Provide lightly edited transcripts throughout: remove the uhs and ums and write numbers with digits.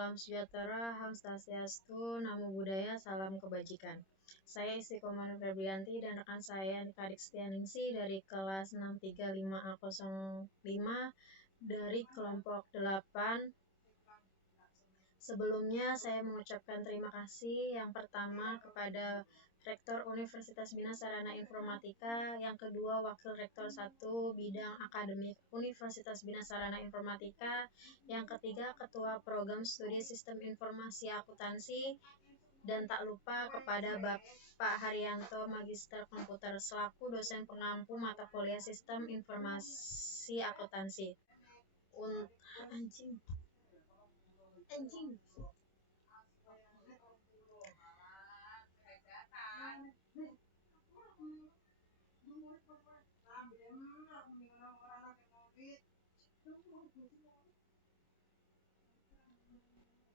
salam sejahtera, Ham Swastiastu, Namo Buddhaya, salam kebajikan. Saya Istiqomah Febrianti dan rekan saya Karik Setianingsih dari kelas 635A05 dari kelompok 8. Sebelumnya saya mengucapkan terima kasih yang pertama kepada Rektor Universitas Bina Sarana Informatika, yang kedua Wakil Rektor 1 Bidang Akademik Universitas Bina Sarana Informatika, yang ketiga Ketua Program Studi Sistem Informasi Akuntansi, dan tak lupa kepada Bapak Haryanto Magister Komputer selaku dosen pengampu mata kuliah Sistem Informasi Akuntansi. Anjing.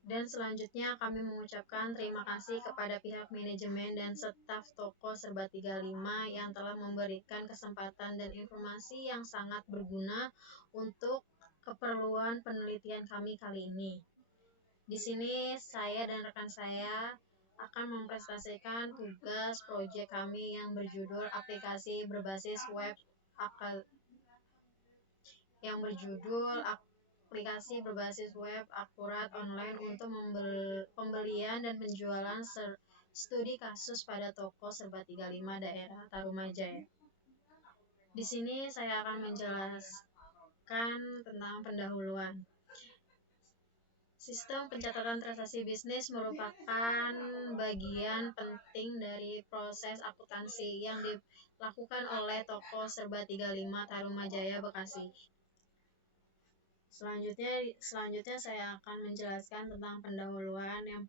Dan selanjutnya kami mengucapkan terima kasih kepada pihak manajemen dan staf Toko Serba 35 yang telah memberikan kesempatan dan informasi yang sangat berguna untuk keperluan penelitian kami kali ini. Di sini saya dan rekan saya akan mempresentasikan tugas proyek kami yang berjudul aplikasi berbasis web akurat online untuk pembelian dan penjualan studi kasus pada Toko Serba 35 daerah Tarumajaya. Di sini saya akan menjelaskan tentang pendahuluan. Sistem pencatatan transaksi bisnis merupakan bagian penting dari proses akuntansi yang dilakukan oleh Toko Serba 35 Tarumajaya, Bekasi. Selanjutnya saya akan menjelaskan tentang pendahuluan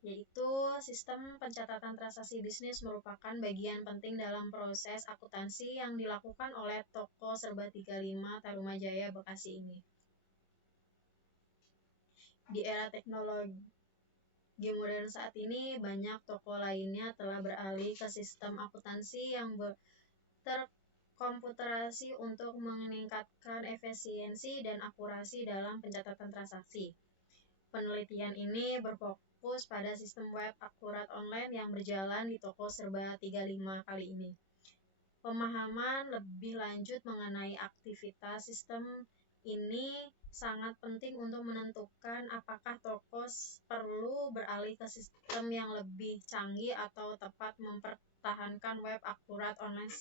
yaitu sistem pencatatan transaksi bisnis merupakan bagian penting dalam proses akuntansi yang dilakukan oleh Toko Serba 35 Tarumajaya, Bekasi ini. Di era teknologi modern saat ini, banyak toko lainnya telah beralih ke sistem akuntansi yang terkomputerasi untuk meningkatkan efisiensi dan akurasi dalam pencatatan transaksi. Penelitian ini berfokus pada sistem web akurat online yang berjalan di Toko Serba 35 kali ini. Pemahaman lebih lanjut mengenai aktivitas sistem ini sangat penting untuk menentukan apakah toko perlu beralih ke sistem yang lebih canggih atau tepat mempertahankan web akurat online.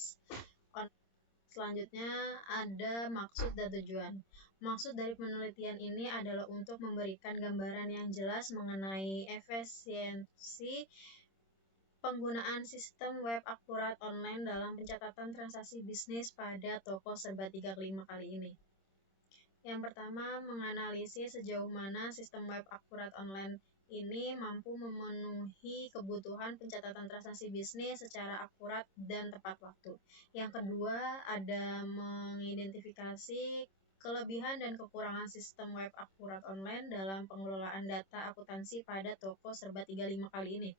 Selanjutnya ada maksud dan tujuan. Maksud dari penelitian ini adalah untuk memberikan gambaran yang jelas mengenai efisiensi penggunaan sistem web akurat online dalam pencatatan transaksi bisnis pada Toko Serba 35 kali ini. Yang pertama, menganalisis sejauh mana sistem web akurat online ini mampu memenuhi kebutuhan pencatatan transaksi bisnis secara akurat dan tepat waktu. Yang kedua, ada mengidentifikasi kelebihan dan kekurangan sistem web akurat online dalam pengelolaan data akuntansi pada Toko Serba 35 kali ini.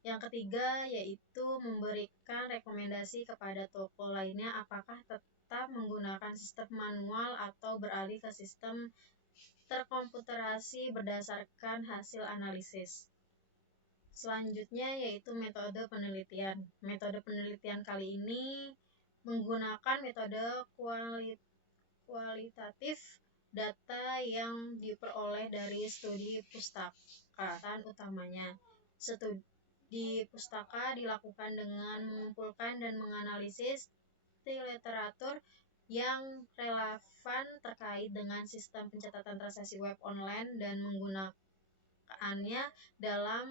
Yang ketiga yaitu memberikan rekomendasi kepada toko lainnya apakah tetap menggunakan sistem manual atau beralih ke sistem terkomputerasi berdasarkan hasil analisis. Selanjutnya yaitu metode penelitian. Metode penelitian kali ini menggunakan metode kualitatif data yang diperoleh dari studi pustaka utamanya. Studi pustaka dilakukan dengan mengumpulkan dan menganalisis literatur yang relevan terkait dengan sistem pencatatan transaksi web online dan menggunakannya dalam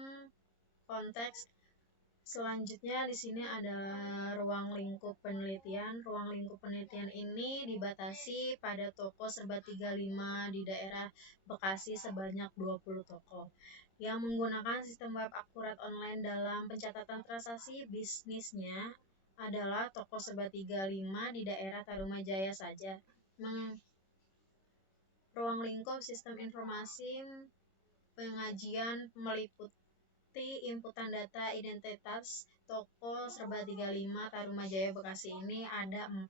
konteks. Selanjutnya di sini ada ruang lingkup penelitian. Ruang lingkup penelitian ini dibatasi pada Toko Serba 35 di daerah Bekasi sebanyak 20 toko yang menggunakan sistem web akurat online dalam pencatatan transaksi bisnisnya adalah Toko Serba 35 di daerah Tarumajaya saja. Ruang lingkup sistem informasi pengajian meliputi inputan data identitas Toko Serba 35 Tarumajaya Bekasi ini ada 4.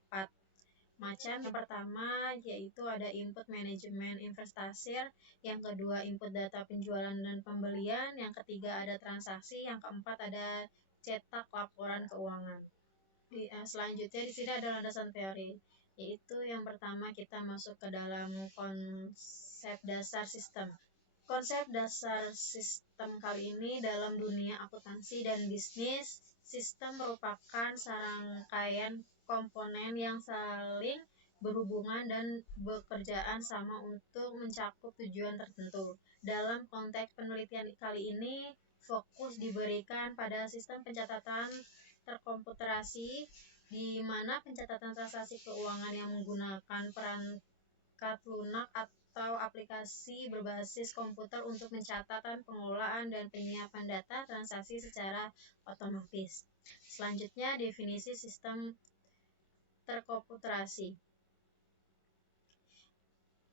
macam. Yang pertama yaitu ada input manajemen investasi, yang kedua input data penjualan dan pembelian, yang ketiga ada transaksi, yang keempat ada cetak laporan keuangan. Selanjutnya di sini ada landasan teori, yaitu yang pertama kita masuk ke dalam konsep dasar sistem. Konsep dasar sistem kali ini dalam dunia akuntansi dan bisnis, sistem merupakan serangkaian komponen yang saling berhubungan dan bekerjaan sama untuk mencakup tujuan tertentu. Dalam konteks penelitian kali ini, fokus diberikan pada sistem pencatatan terkomputerasi, di mana pencatatan transaksi keuangan yang menggunakan perangkat lunak atau aplikasi berbasis komputer untuk mencatat, pengelolaan, dan penyiapan data transaksi secara otomatis. Selanjutnya, definisi sistem terkomputerasi,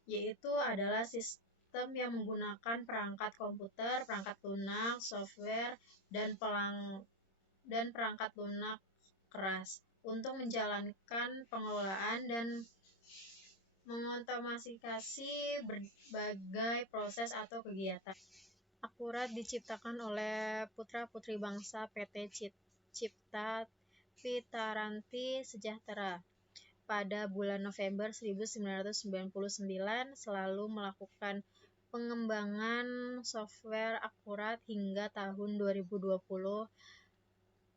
yaitu adalah sistem yang menggunakan perangkat komputer, perangkat lunak, software, dan perangkat lunak keras untuk menjalankan pengelolaan dan mengotomatisasi berbagai proses atau kegiatan. Akurat diciptakan oleh putra-putri bangsa PT Cipta Pitaranti Sejahtera pada bulan November 1999, selalu melakukan pengembangan software Akurat hingga tahun 2020.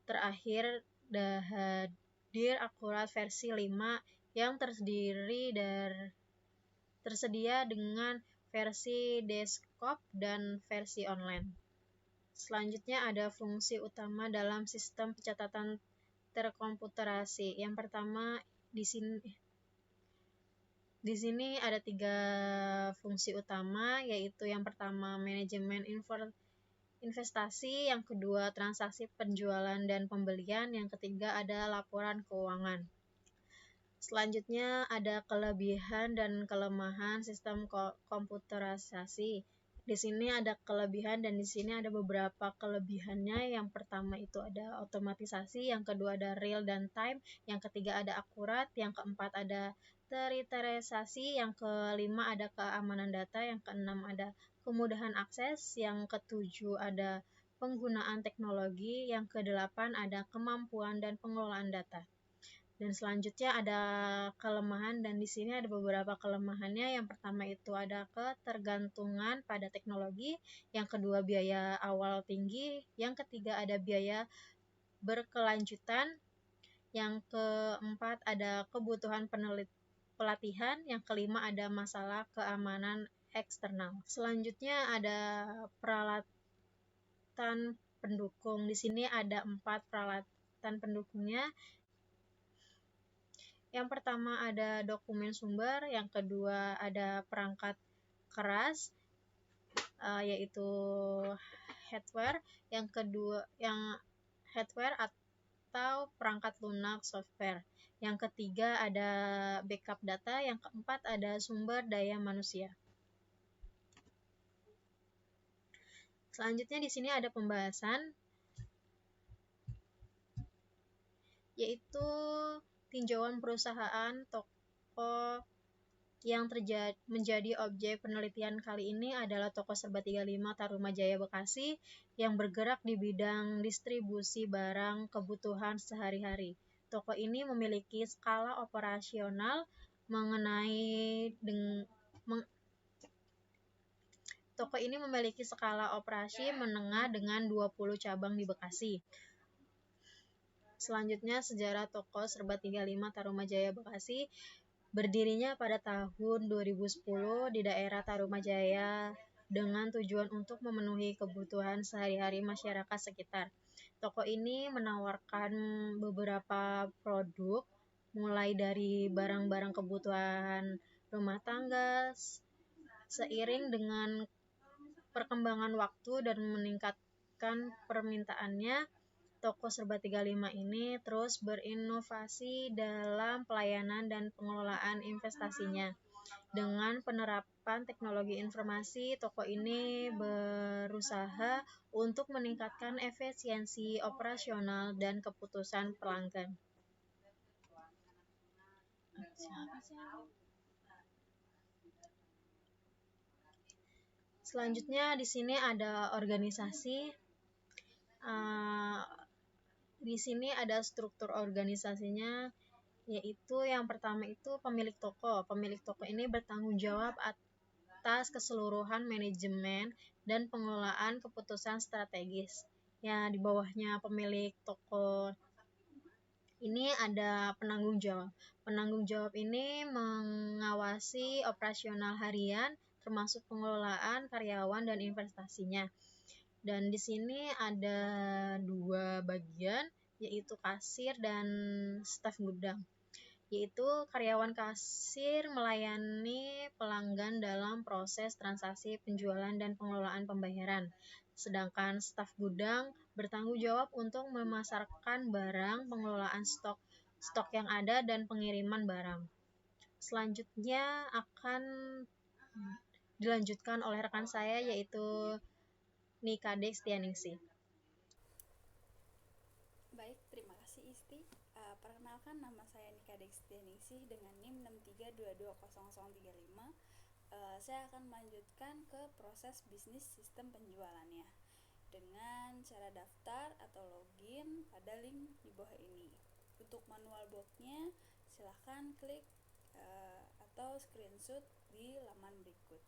Terakhir hadir Akurat versi 5 yang tersedia dengan versi desktop dan versi online. Selanjutnya ada fungsi utama dalam sistem pencatatan terkomputerasi. Yang pertama di sini ada 3 fungsi utama, yaitu yang pertama manajemen investasi, yang kedua transaksi penjualan dan pembelian, yang ketiga ada laporan keuangan. Selanjutnya ada kelebihan dan kelemahan sistem komputerisasi. Di sini ada kelebihan dan di sini ada beberapa kelebihannya. Yang pertama itu ada otomatisasi, yang kedua ada real dan time, yang ketiga ada akurat, yang keempat ada teriterisasi, yang kelima ada keamanan data, yang keenam ada kemudahan akses, yang ketujuh ada penggunaan teknologi, yang kedelapan ada kemampuan dan pengelolaan data. Dan selanjutnya ada kelemahan, dan di sini ada beberapa kelemahannya. Yang pertama itu ada ketergantungan pada teknologi, yang kedua biaya awal tinggi, yang ketiga ada biaya berkelanjutan, yang keempat ada kebutuhan pelatihan, yang kelima ada masalah keamanan eksternal. Selanjutnya ada peralatan pendukung. Di sini ada 4 peralatan pendukungnya. Yang pertama ada dokumen sumber, yang kedua ada perangkat keras, yaitu hardware, yang hardware atau perangkat lunak software. Yang ketiga ada backup data, yang keempat ada sumber daya manusia. Selanjutnya di sini ada pembahasan, yaitu tinjauan perusahaan toko yang menjadi objek penelitian kali ini adalah toko Serba 35 Tarumajaya Bekasi yang bergerak di bidang distribusi barang kebutuhan sehari-hari. Toko ini memiliki skala operasional Toko ini memiliki skala operasi menengah dengan 20 cabang di Bekasi. Selanjutnya sejarah toko Serba 35 Tarumajaya Bekasi. Berdirinya pada tahun 2010 di daerah Tarumajaya dengan tujuan untuk memenuhi kebutuhan sehari-hari masyarakat sekitar. Toko ini menawarkan beberapa produk, mulai dari barang-barang kebutuhan rumah tangga. Seiring dengan perkembangan waktu dan meningkatkan permintaannya, toko Serba 35 ini terus berinovasi dalam pelayanan dan pengelolaan investasinya. Dengan penerapan teknologi informasi, toko ini berusaha untuk meningkatkan efisiensi operasional dan keputusan pelanggan. Selanjutnya di sini ada organisasi. Di sini ada struktur organisasinya, yaitu yang pertama itu pemilik toko. Pemilik toko ini bertanggung jawab atas keseluruhan manajemen dan pengelolaan keputusan strategis. Ya, di bawahnya pemilik toko ini ada penanggung jawab. Penanggung jawab ini mengawasi operasional harian, termasuk pengelolaan karyawan dan investasinya. Dan di sini ada 2 bagian, yaitu kasir dan staf gudang. Yaitu karyawan kasir melayani pelanggan dalam proses transaksi penjualan dan pengelolaan pembayaran. Sedangkan staf gudang bertanggung jawab untuk memasarkan barang, pengelolaan stok yang ada, dan pengiriman barang. Selanjutnya akan dilanjutkan oleh rekan saya, yaitu Nika Destianingsih. Baik, terima kasih Isti. Perkenalkan, nama saya Nika Destianingsih dengan NIM 63220035. Saya akan melanjutkan ke proses bisnis sistem penjualannya dengan cara daftar atau login pada link di bawah ini. Untuk manual booknya silahkan klik atau screenshot di laman berikut.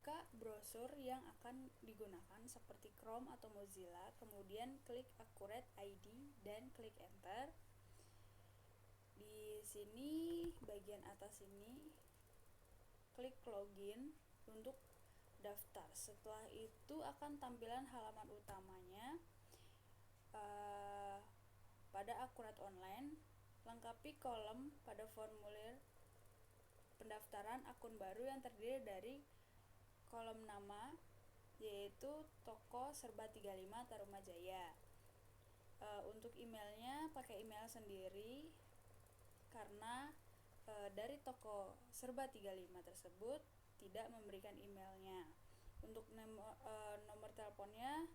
Buka browser yang akan digunakan seperti Chrome atau Mozilla, kemudian klik Accurate ID dan klik Enter. Di sini bagian atas ini klik login untuk daftar. Setelah itu akan tampilan halaman utamanya. Pada Accurate Online, lengkapi kolom pada formulir pendaftaran akun baru yang terdiri dari kolom nama, yaitu Toko Serba 35 Tarumajaya. Untuk emailnya pakai email sendiri karena dari toko Serba 35 tersebut tidak memberikan emailnya. Untuk nomor teleponnya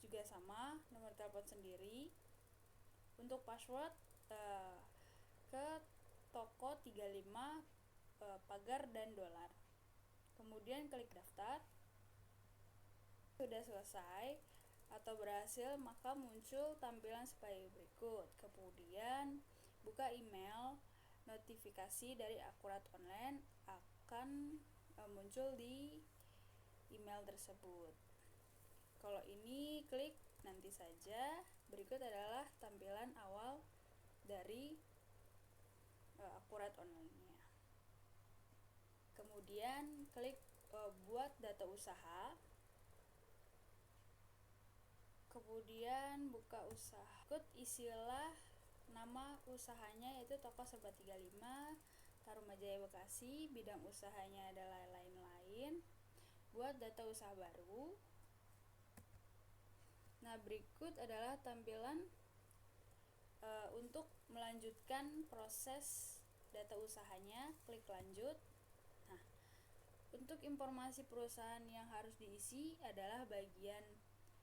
juga sama, nomor telepon sendiri. Untuk password ke toko 35 pagar dan dolar. Kemudian klik daftar. Sudah selesai atau berhasil, maka muncul tampilan sebagai berikut. Kemudian buka email, notifikasi dari Accurate Online akan muncul di email tersebut. Kalau ini klik nanti saja. Berikut adalah tampilan awal dari Accurate Online-nya. Kemudian klik buat data usaha. Kemudian buka usaha. Isilah nama usahanya, yaitu Toko Serba 35 Tarumajaya Bekasi. Bidang usahanya adalah lain-lain. Buat data usaha baru. Nah, berikut adalah tampilan untuk melanjutkan proses data usahanya. Klik lanjut. Nah, untuk informasi perusahaan yang harus diisi adalah bagian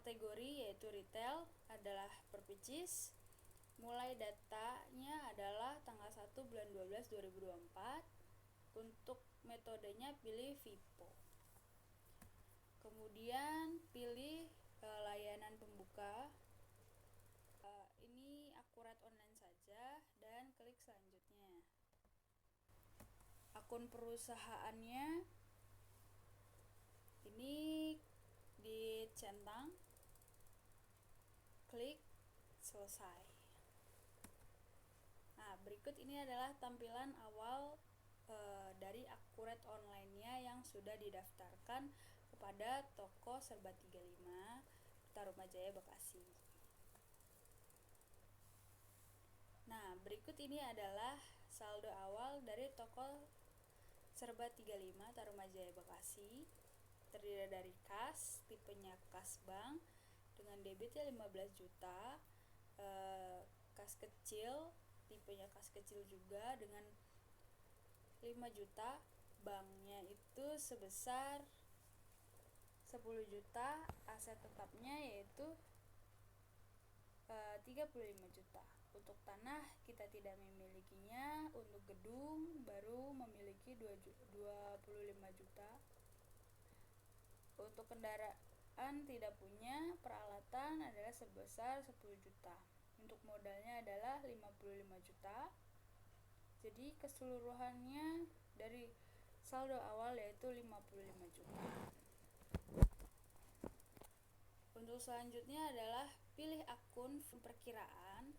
kategori, yaitu retail adalah per pieces. Mulai datanya adalah tanggal 1 bulan 12 2024. Untuk metodenya pilih FIPO. Kemudian pilih layanan pembuka. Ini Accurate Online saja dan klik selanjutnya. Akun perusahaannya ini dicentang, klik selesai. Nah, berikut ini adalah tampilan awal dari Accurate Online-nya yang sudah didaftarkan kepada Toko Serba 35 Tarumajaya Bekasi. Nah, berikut ini adalah saldo awal dari Toko Serba 35 Tarumajaya Bekasi. Terdiri dari kas, tipenya kas bank dengan debitnya 15 juta, kas kecil, tipenya kas kecil juga dengan 5 juta, banknya itu sebesar 10 juta, aset tetapnya yaitu 35 juta. Untuk tanah kita tidak memilikinya. Untuk gedung baru memiliki 25 juta. Untuk kendaraan tidak punya. Peralatan adalah sebesar 10 juta. Untuk modalnya adalah 55 juta. Jadi keseluruhannya dari saldo awal yaitu 55 juta. Untuk selanjutnya adalah pilih akun perkiraan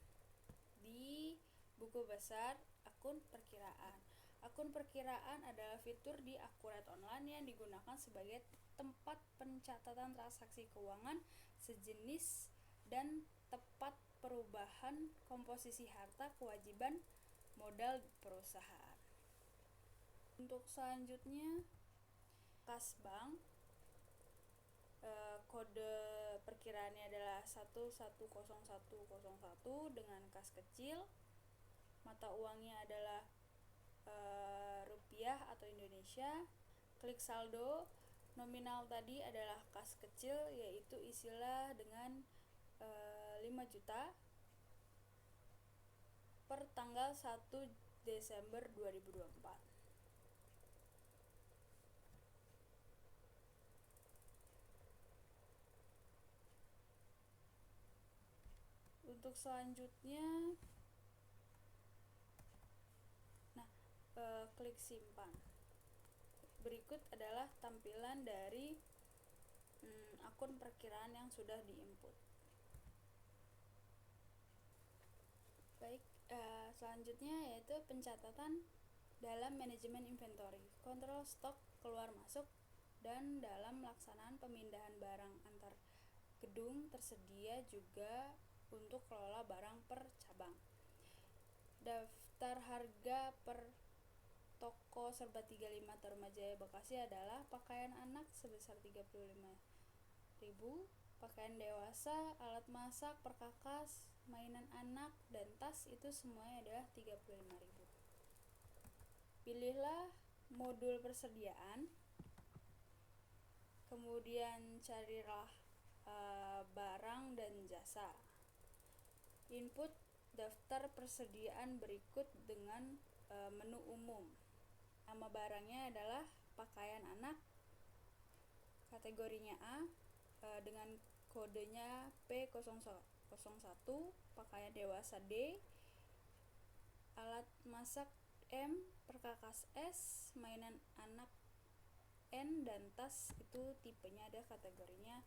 di buku besar akun perkiraan. Akun perkiraan adalah fitur di Akurat Online yang digunakan sebagai tempat pencatatan transaksi keuangan sejenis dan tepat perubahan komposisi harta kewajiban modal perusahaan. Untuk selanjutnya kas bank, kode perkiraannya adalah 110101 dengan kas kecil. Mata uangnya adalah rupiah atau Indonesia. Klik saldo, nominal tadi adalah kas kecil yaitu isilah dengan 5 juta per tanggal 1 Desember 2024. Untuk selanjutnya klik simpan. Berikut adalah tampilan dari akun perkiraan yang sudah diinput. Baik, selanjutnya yaitu pencatatan dalam manajemen inventory, kontrol stok keluar masuk, dan dalam pelaksanaan pemindahan barang antar gedung. Tersedia juga untuk kelola barang per cabang. Daftar harga per toko Serba 35 Tarumajaya Bekasi adalah pakaian anak sebesar 35.000, pakaian dewasa, alat masak, perkakas, mainan anak, dan tas itu semuanya adalah 35.000. Pilihlah modul persediaan, kemudian carilah barang dan jasa. Input daftar persediaan berikut dengan menu umum. Nama barangnya adalah pakaian anak, kategorinya A dengan kodenya P001, pakaian dewasa D, alat masak M, perkakas S, mainan anak N, dan tas itu tipenya ada kategorinya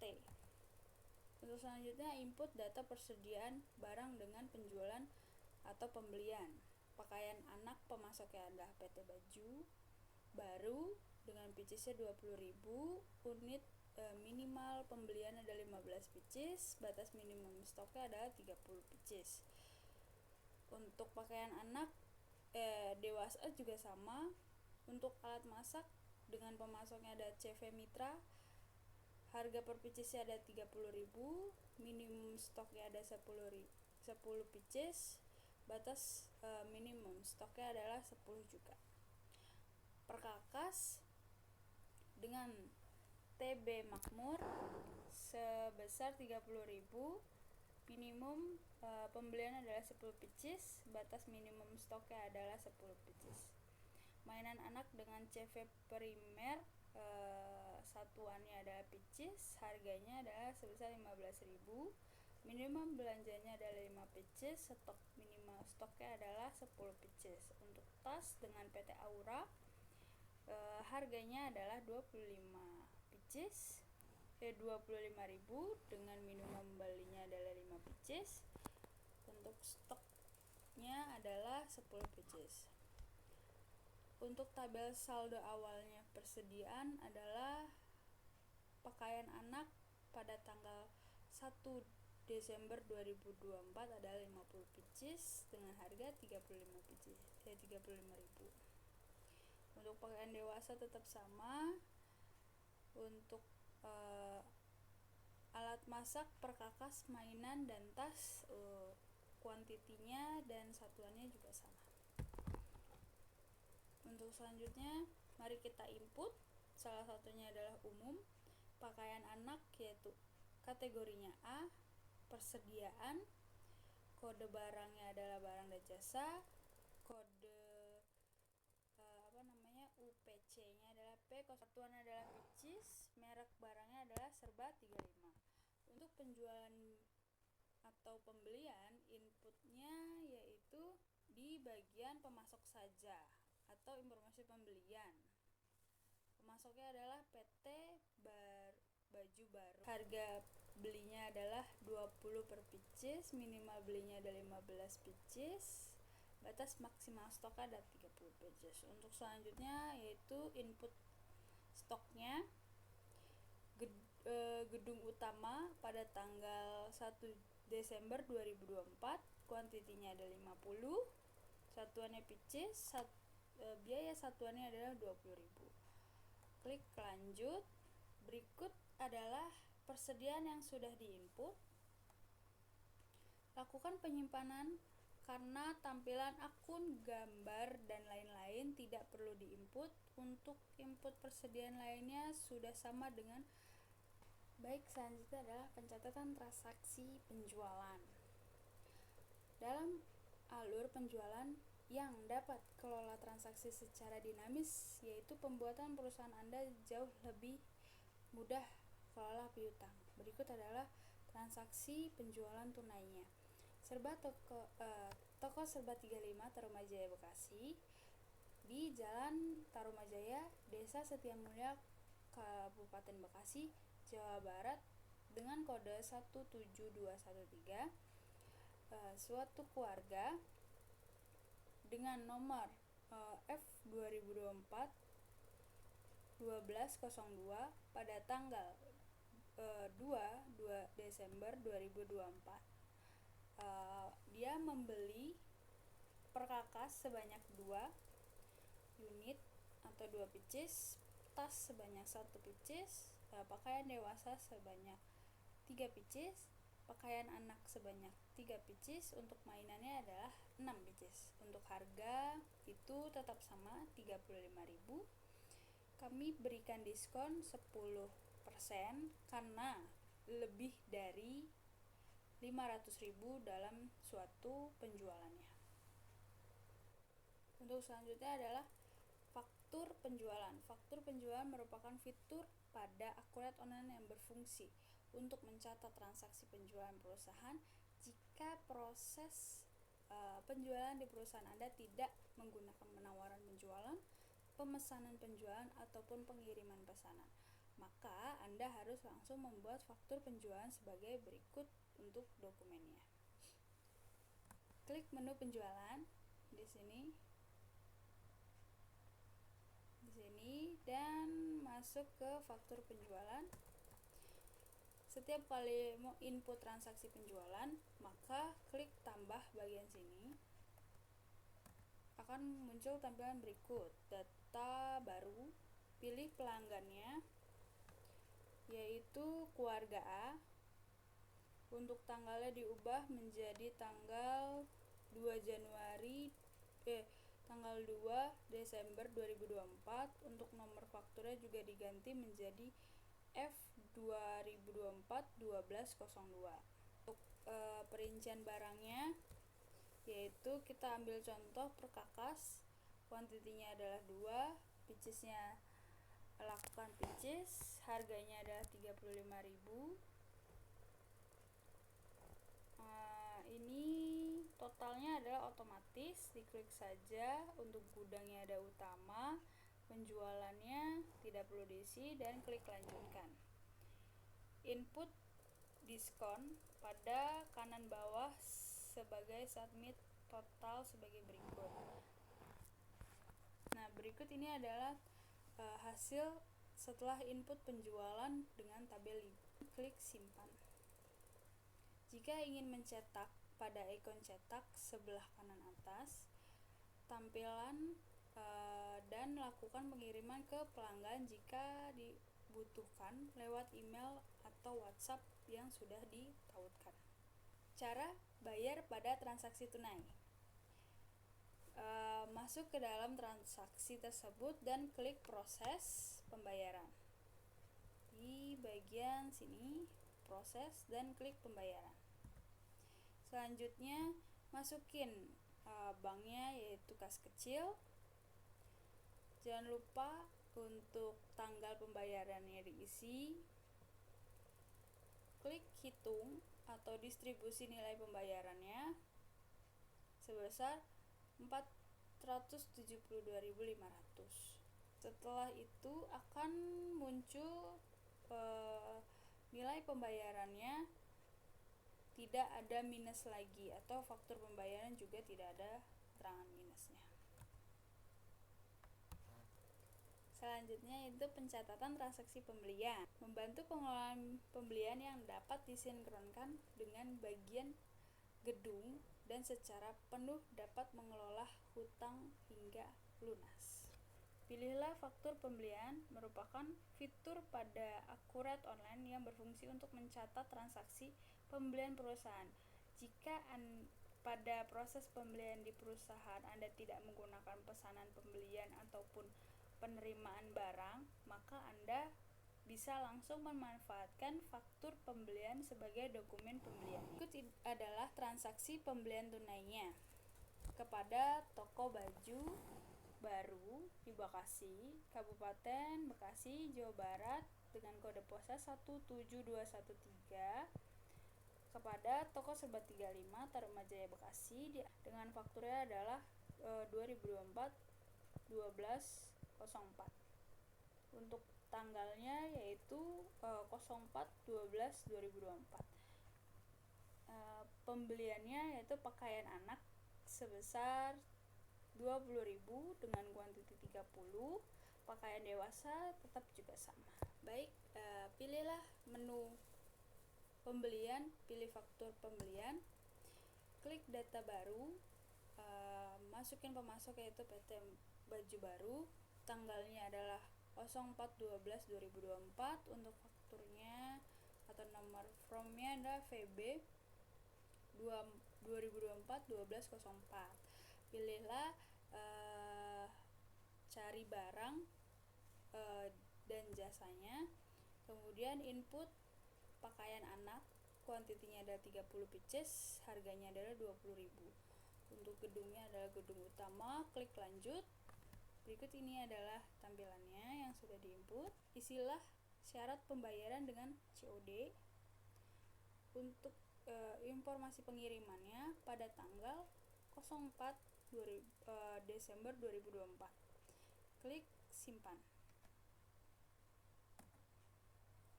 T. Untuk selanjutnya input data persediaan barang dengan penjualan atau pembelian. Pakaian anak pemasoknya adalah PT Baju baru dengan pieces-nya 20.000, unit minimal pembelian ada 15 pieces, batas minimum stoknya adalah 30 pieces. Untuk pakaian anak dewasa juga sama. Untuk alat masak dengan pemasoknya ada CV Mitra, harga per pieces-nya ada 30.000, minimum stoknya ada 10 pieces, batas minimum stoknya adalah 10 juga. Perkakas dengan TB Makmur sebesar 30.000, minimum pembelian adalah 10 pieces, batas minimum stoknya adalah 10 pieces. Mainan anak dengan CV primer satuannya adalah pieces, harganya adalah sebesar 15.000, minimum belanjanya adalah 5 pieces, stok minimal stoknya adalah 10 pieces. Untuk tas dengan PT Aura harganya adalah 25 pieces, 25.000 dengan minimum belinya adalah 5 pieces. Untuk stoknya adalah 10 pieces. Untuk tabel saldo awalnya persediaan adalah pakaian anak pada tanggal 1 Desember 2024 adalah 50 pieces dengan harga 35.000. Untuk pakaian dewasa tetap sama. Untuk alat masak, perkakas, mainan, dan tas kuantitinya dan satuannya juga sama. Untuk selanjutnya mari kita input. Salah satunya adalah umum, pakaian anak yaitu kategorinya A, persediaan, kode barangnya adalah barang dan jasa, kode UPC-nya adalah P, satuan adalah picis, merek barangnya adalah Serba 35. Untuk penjualan atau pembelian, inputnya yaitu di bagian pemasok saja atau informasi pembelian. Pemasoknya adalah PT Baju Baru. Harga belinya adalah 20 per picis, minimal belinya ada 15 picis. Batas maksimal stok ada 30 picis. Untuk selanjutnya yaitu input stoknya. Gedung utama pada tanggal 1 Desember 2024, kuantitinya ada 50, satuannya picis, biaya satuannya adalah 20.000. Klik lanjut. Berikut adalah persediaan yang sudah diinput. Lakukan penyimpanan karena tampilan akun, gambar, dan lain-lain tidak perlu diinput. Untuk input persediaan lainnya sudah sama dengan baik. Selanjutnya adalah pencatatan transaksi penjualan. Dalam alur penjualan yang dapat kelola transaksi secara dinamis, yaitu pembuatan perusahaan Anda jauh lebih mudah kelola piutang. Berikut adalah transaksi penjualan tunainya. Toko Serba 35 Tarumajaya Bekasi, di Jalan Tarumajaya, Desa Setiamulya, Kabupaten Bekasi, Jawa Barat, dengan kode 17213. Suatu keluarga dengan nomor F2024 1202 pada tanggal 2 Desember 2024. Dia membeli perkakas sebanyak 2 unit atau 2 picis, tas sebanyak 1 picis, pakaian dewasa sebanyak 3 picis, pakaian anak sebanyak 3 picis, untuk mainannya adalah 6 picis. Untuk harga itu tetap sama, 35.000. Kami berikan diskon 10% karena lebih dari 500.000 dalam suatu penjualannya. Untuk selanjutnya adalah faktur penjualan. Faktur penjualan merupakan fitur pada akurat online yang berfungsi untuk mencatat transaksi penjualan perusahaan jika proses penjualan di perusahaan Anda tidak menggunakan penawaran penjualan, pemesanan penjualan, ataupun pengiriman pesanan. Maka Anda harus langsung membuat faktur penjualan sebagai berikut untuk dokumennya. Klik menu penjualan di sini dan masuk ke faktur penjualan. Setiap kali mau input transaksi penjualan, maka klik tambah bagian sini. Akan muncul tampilan berikut, data baru, pilih pelanggannya, yaitu keluarga A. Untuk tanggalnya diubah menjadi tanggal 2 Desember 2024. Untuk nomor fakturnya juga diganti menjadi F2024-1202. Untuk perincian barangnya, yaitu kita ambil contoh perkakas, kuantitinya adalah 2, picisnya lakukan picis, harganya adalah 35.000. Ini totalnya adalah otomatis, diklik saja. Untuk gudangnya ada utama, penjualannya tidak perlu diisi, dan klik lanjutkan. Input diskon pada kanan bawah sebagai submit total sebagai berikut. Nah, berikut ini adalah hasil setelah input penjualan dengan tabel 5. Klik simpan. Jika ingin mencetak, pada ikon cetak sebelah kanan atas, tampilan dan lakukan pengiriman ke pelanggan jika dibutuhkan lewat email atau WhatsApp yang sudah ditautkan. Cara bayar pada transaksi tunai. Masuk ke dalam transaksi tersebut dan klik proses pembayaran. Di bagian sini, proses, dan klik pembayaran. Selanjutnya masukin banknya, yaitu kas kecil. Jangan lupa untuk tanggal pembayarannya diisi. Klik hitung atau distribusi nilai pembayarannya sebesar 472.500. Setelah itu akan muncul nilai pembayarannya tidak ada minus lagi, atau faktur pembayaran juga tidak ada keterangan minusnya. Selanjutnya itu pencatatan transaksi pembelian. Membantu pengelolaan pembelian yang dapat disinkronkan dengan bagian gedung dan secara penuh dapat mengelola hutang hingga lunas. Pilihlah faktur pembelian, merupakan fitur pada Akurat Online yang berfungsi untuk mencatat transaksi pembelian perusahaan. Jika pada proses pembelian di perusahaan Anda tidak menggunakan pesanan pembelian ataupun penerimaan barang, maka Anda bisa langsung memanfaatkan faktur pembelian sebagai dokumen pembelian. Berikut adalah transaksi pembelian tunainya kepada toko baju baru di Bekasi, Kabupaten Bekasi, Jawa Barat dengan kode pos 17213, kepada toko Serba 35 Tarumajaya Bekasi dengan fakturnya adalah 2024-1204. Untuk tanggalnya yaitu 04-12-2024. Pembeliannya yaitu pakaian anak sebesar 20.000 dengan kuantiti 30. Pakaian dewasa tetap juga sama. Baik, pilihlah menu pembelian, pilih faktur pembelian, klik data baru, masukin pemasok yaitu PT Baju Baru, tanggalnya adalah 04-12-2024. Untuk fakturnya atau nomor from-nya adalah VB 2024-1204. Pilihlah cari barang dan jasanya, kemudian input pakaian anak, kuantitinya adalah 30 pieces, harganya adalah 20.000. Untuk gedungnya adalah gedung utama, klik lanjut. Berikut ini adalah tampilannya yang sudah diinput. Isilah syarat pembayaran dengan COD. Untuk informasi pengirimannya pada tanggal 04 Desember 2024. Klik simpan.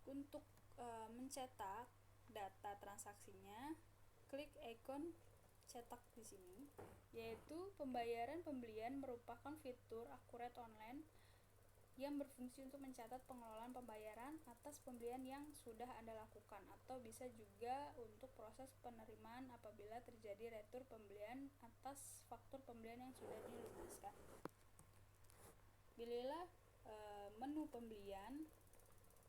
Untuk mencetak data transaksinya, klik ikon cetak di sini, yaitu pembayaran pembelian merupakan fitur Akurat Online yang berfungsi untuk mencatat pengelolaan pembayaran atas pembelian yang sudah Anda lakukan, atau bisa juga untuk proses penerimaan apabila terjadi retur pembelian atas faktur pembelian yang sudah dilunaskan. Pilihlah menu pembelian.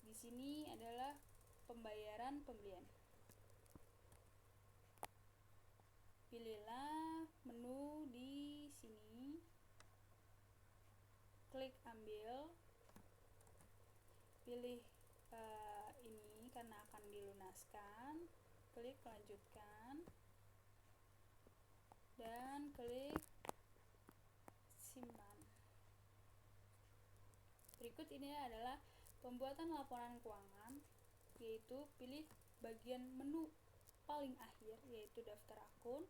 Di sini adalah pembayaran pembelian. Pilihlah menu di sini, klik ambil, pilih ini karena akan dilunaskan, klik lanjutkan, dan klik simpan. Berikut ini adalah pembuatan laporan keuangan, yaitu pilih bagian menu paling akhir yaitu daftar akun,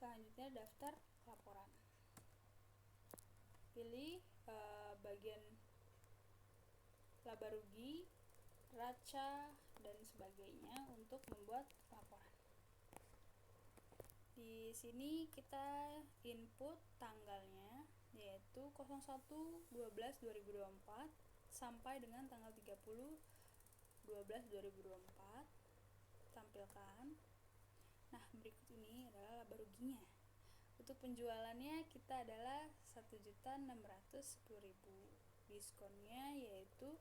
selanjutnya daftar laporan. Pilih bagian laba rugi, raca, dan sebagainya untuk membuat laporan. Di sini kita input tanggalnya yaitu 01-12-2024 sampai dengan tanggal 30-12-2024. Tampilkan. Nah, berikut ini adalah laba ruginya. Untuk penjualannya kita adalah 1.610.000. Diskonnya yaitu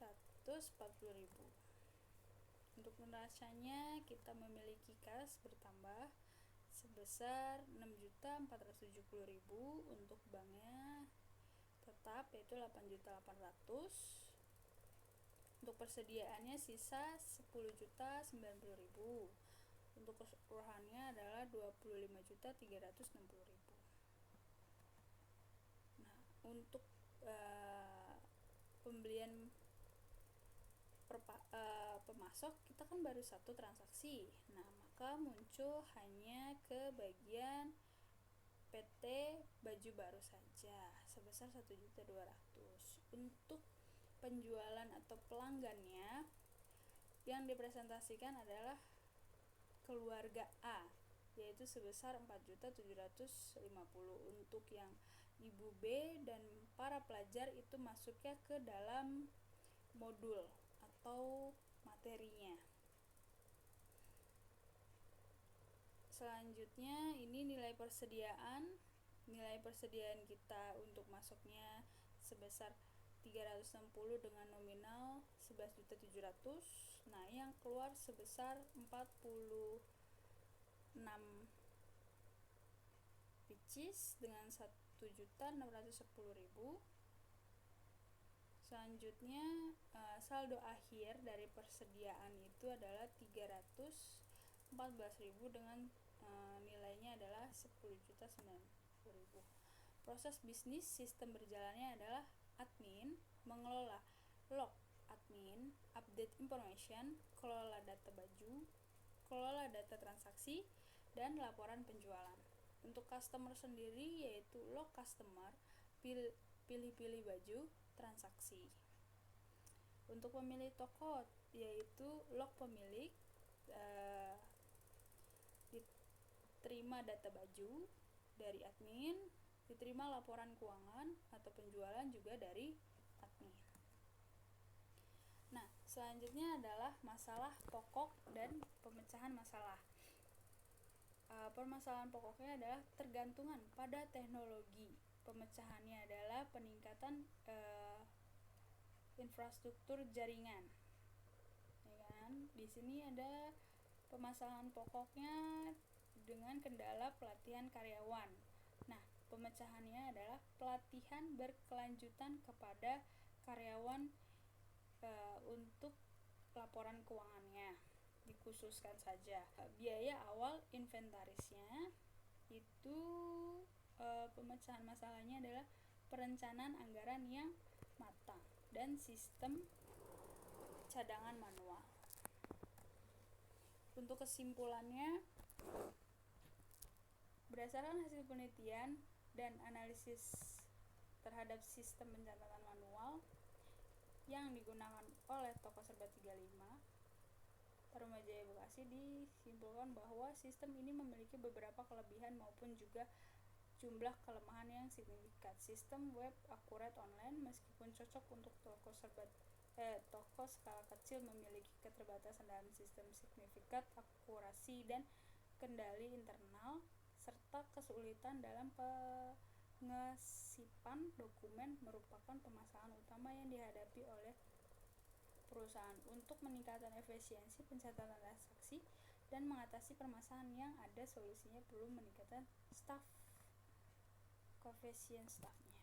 140.000. Untuk neracanya kita memiliki kas bertambah sebesar 6.470.000. Untuk banknya tetap yaitu 8.800.000. Untuk persediaannya sisa 10.090.000. Untuk keseluruhannya adalah 25.360.000. Nah, untuk pembelian pemasok kita kan baru satu transaksi. Nah, maka muncul hanya ke bagian PT baju baru saja sebesar 1.200.000. Untuk penjualan atau pelanggannya yang dipresentasikan adalah keluarga A, yaitu sebesar 4.750.000. Untuk yang ibu B dan para pelajar itu masuknya ke dalam modul atau materinya. Selanjutnya ini nilai persediaan kita untuk masuknya sebesar 360 dengan nominal 11.700.000. Nah, yang keluar sebesar 46 pieces dengan 1.610.000. Selanjutnya saldo akhir dari persediaan itu adalah 314.000 dengan nilainya adalah 10.090.000. Proses bisnis sistem berjalannya adalah admin mengelola log admin, update information, kelola data baju, kelola data transaksi, dan laporan penjualan. Untuk customer sendiri yaitu log customer, pilih-pilih baju, transaksi. Untuk pemilik toko yaitu log pemilik, diterima data baju dari admin, diterima laporan keuangan atau penjualan juga dari admin. Nah, selanjutnya adalah masalah pokok dan pemecahan masalah. Permasalahan pokoknya adalah tergantungan pada teknologi. Pemecahannya adalah peningkatan infrastruktur jaringan. Ya kan? Di sini ada permasalahan pokoknya dengan kendala pelatihan karyawan. Nah, pemecahannya adalah pelatihan berkelanjutan kepada karyawan untuk laporan keuangannya dikhususkan saja. Biaya awal inventarisnya itu pemecahan masalahnya adalah perencanaan anggaran yang matang dan sistem cadangan manual. Untuk kesimpulannya, berdasarkan hasil penelitian dan analisis terhadap sistem pencatatan manual yang digunakan oleh Toko Serba 35 Tarumajaya Bekasi, disimpulkan bahwa sistem ini memiliki beberapa kelebihan maupun juga jumlah kelemahan yang signifikan. Sistem web akurat online meskipun cocok untuk toko skala kecil memiliki keterbatasan dalam sistem signifikat akurasi dan kendali internal serta kesulitan dalam pengesipan dokumen merupakan permasalahan utama yang dihadapi oleh perusahaan. Untuk meningkatkan efisiensi pencatatan transaksi dan mengatasi permasalahan yang ada, solusinya perlu meningkatkan koefisien staffnya.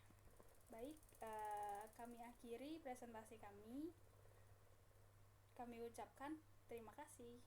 Baik, kami akhiri presentasi kami. Kami ucapkan terima kasih.